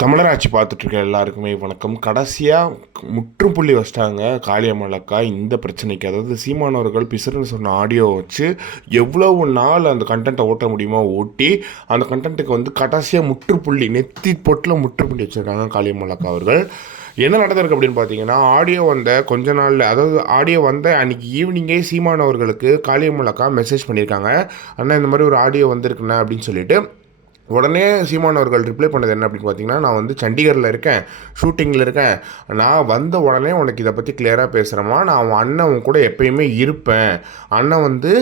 தமிழராட்சி பார்த்துட்ருக்க எல்லாருக்குமே வணக்கம். கடைசியாக முற்றுப்புள்ளி வச்சிட்டாங்க காளியம்மலக்கா இந்த பிரச்சனைக்கு. அதாவது சீமானவர்கள் பிசுறுன்னு சொன்ன ஆடியோ வச்சு எவ்வளவு நாள் அந்த கண்டென்ட்டை ஓட்ட முடியுமோ ஓட்டி அந்த கண்டென்ட்டுக்கு வந்து கடைசியாக முற்றுப்புள்ளி நெத்தி பொட்டில் முற்றுப்புள்ளி வச்சுருக்காங்க காளியம்மலக்கா அவர்கள். என்ன நடந்திருக்கு அப்படின்னு பார்த்தீங்கன்னா ஆடியோ வந்த கொஞ்ச நாளில் அதாவது ஆடியோ வந்த அன்றைக்கி ஈவினிங்கே சீமானவர்களுக்கு காளியம்மலக்கா மெசேஜ் பண்ணியிருக்காங்க அண்ணா இந்த மாதிரி ஒரு ஆடியோ வந்திருக்குண்ணே அப்படின்னு சொல்லிட்டு உடனே சீமான் அவர்கள் ரிப்ளை பண்ணது என்ன அப்படின்னு பார்த்தீங்கன்னா நான் வந்து சண்டிகரில் இருக்கேன் ஷூட்டிங்கில் இருக்கேன். நான் வந்த உடனே உனக்கு இதை பற்றி கிளியராக பேசுகிறேம்மா நான் அவன் அண்ணன் உன் கூட எப்பயுமே இருப்பேன். அண்ணன் வந்து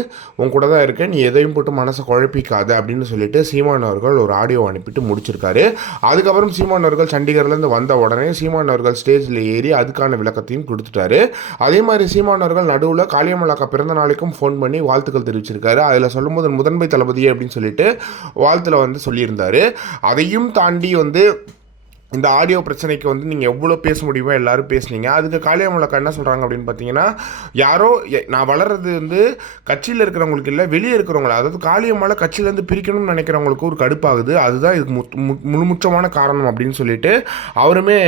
உன் கூட தான் இருக்கேன். நீ எதையும் போட்டு மனசை குழப்பிக்காத அப்படின்னு சொல்லிட்டு சீமான் அவர்கள் ஒரு ஆடியோ அனுப்பிட்டு முடிச்சிருக்காரு. அதுக்கப்புறம் சீமான் அவர்கள் சண்டிகர்லேருந்து வந்த உடனே சீமான் அவர்கள் ஸ்டேஜில் ஏறி அதுக்கான விளக்கத்தையும் கொடுத்துட்டாரு. அதே மாதிரி சீமான் அவர்கள் நடுவில் காளியமலாக்கா பிறந்த நாளைக்கும் ஃபோன் பண்ணி வாழ்த்துக்கள் தெரிவிச்சிருக்காரு. அதில் சொல்லும்போது முதன்மை தளபதி அப்படின்னு சொல்லிட்டு வாழ்த்தில் வந்து சொல்லி சொல்லியிருந்தாரு. அதையும் தாண்டி வந்து இந்த ஆடியோ பிரச்சனைக்கு வந்து நீங்கள் எவ்வளோ பேச முடியுமோ எல்லாரும் பேசுனீங்க. அதுக்கு காளியாமலக்கா என்ன சொல்கிறாங்க அப்படின்னு பார்த்தீங்கன்னா யாரோ எ- நான் வளர்றது வந்து கட்சியில் இருக்கிறவங்களுக்கு இல்லை வெளியே இருக்கிறவங்கள? அதாவது காளியம்மலை கட்சியிலேருந்து பிரிக்கணும்னு நினைக்கிறவங்களுக்கு ஒரு கடுப்பாகுது. அதுதான் இதுக்கு முத்- மு- முழுமுற்றமான காரணம் அப்படின்னு சொல்லிட்டு அவருமே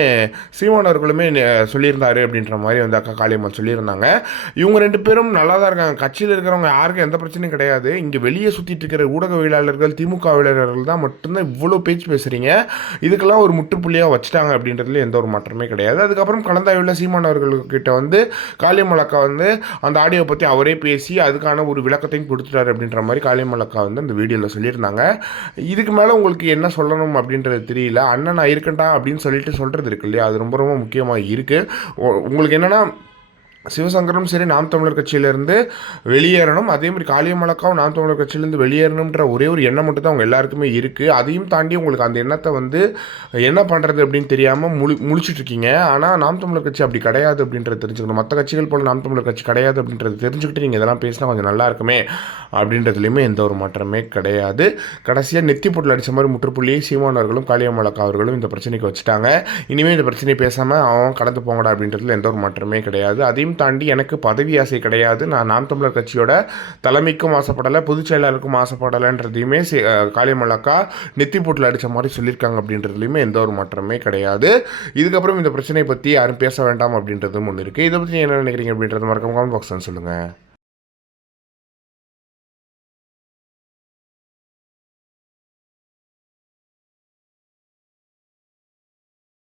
சீமான் அவர்களுமே சொல்லியிருந்தாரு அப்படின்ற மாதிரி வந்து அக்கா காளியம்மன் சொல்லியிருந்தாங்க. இவங்க ரெண்டு பேரும் நல்லா தான் இருக்காங்க. கட்சியில் இருக்கிறவங்க யாருக்கும் எந்த பிரச்சனையும் கிடையாது. இங்கே வெளியே சுற்றிட்டு இருக்கிற ஊடகவியலாளர்கள் திமுகவியலாளர்கள் தான் மட்டும்தான் இவ்வளோ பேச்சு பேசுகிறீங்க இதுக்கெல்லாம் ஒரு முற்றுப்புள்ளியாக வச்சுட்டாங்க அப்படின்றதுல எந்த ஒரு மாற்றமே கிடையாது. அதுக்கப்புறம் கலந்தாய்வில் சீமான் அவர்கள்கிட்ட வந்து காளிமலக்கா வந்து அந்த ஆடியோ பற்றி அவரே பேசி அதுக்கான ஒரு விளக்கத்தையும் கொடுத்துட்டாரு அப்படின்ற மாதிரி காளிமலக்கா வந்து அந்த வீடியோவில் சொல்லியிருந்தாங்க. இதுக்கு மேலே உங்களுக்கு என்ன சொல்லணும் அப்படின்றது தெரியல. அண்ணன் நான் இருக்கேன்டா அப்படின்னு சொல்லிட்டு சொல்கிறது இருக்கு இல்லையா? அது ரொம்ப ரொம்ப முக்கியமாக இருக்குது உங்களுக்கு என்னென்னா சிவசங்கரும் சரி நாம் தமிழர் கட்சியிலேருந்து வெளியேறணும். அதே மாதிரி காளியமலக்காவும் நாம் தமிழர் கட்சியிலேருந்து வெளியேறணுன்ற ஒரே ஒரு எண்ணம் மட்டும் தான் அவங்க எல்லாருக்குமே இருக்குது அதையும் தாண்டி உங்களுக்கு அந்த எண்ணத்தை வந்து என்ன பண்ணுறது அப்படின்னு தெரியாமல் முழி முழிச்சிட்ருக்கீங்க. ஆனால் நாம் தமிழர் கட்சி அப்படி கிடையாது அப்படின்றத தெரிஞ்சுக்கணும். மற்ற கட்சிகள் போல் நாம் தமிழர் கட்சி கிடையாது அப்படின்றத தெரிஞ்சுக்கிட்டு நீங்கள் இதெல்லாம் பேசினா கொஞ்சம் நல்லா இருக்குமே அப்படின்றதுலையுமே எந்த ஒரு மாற்றமே கிடையாது. கடைசியாக நெத்தி பொட்டில் அடித்த மாதிரி முற்றுப்புள்ளியை சீமானவர்களும் காளியமலக்கா அவர்களும் இந்த பிரச்சனைக்கு வச்சுட்டாங்க. இனிமேல் இந்த பிரச்சனையை பேசாமல் அவன் கடந்து போங்கடா அப்படின்றதுல எந்த ஒரு மாற்றமே கிடையாது. அதையும் தாண்டி எனக்கு பதவி ஆசை கிடையாது. நான் நாம் தமிழர் கட்சியோட தலைமைக்கும் ஆசைப்படலை பொதுச் செயலாளருக்கும் ஆசைப்படலைன்றதையுமே சி- நெத்தி போட்டில் அடித்த மாதிரி சொல்லியிருக்காங்க அப்படின்றதுலையுமே எந்த ஒரு மாற்றமே கிடையாது. இதுக்கப்புறம் இந்த பிரச்சனையை பற்றி யாரும் பேச வேண்டாம் அப்படின்றதும் ஒன்று இருக்குது இதை பற்றி என்ன நினைக்கிறீங்க அப்படின்றது மறக்காம கமெண்ட் பாக்ஸ் சொல்லுங்கள்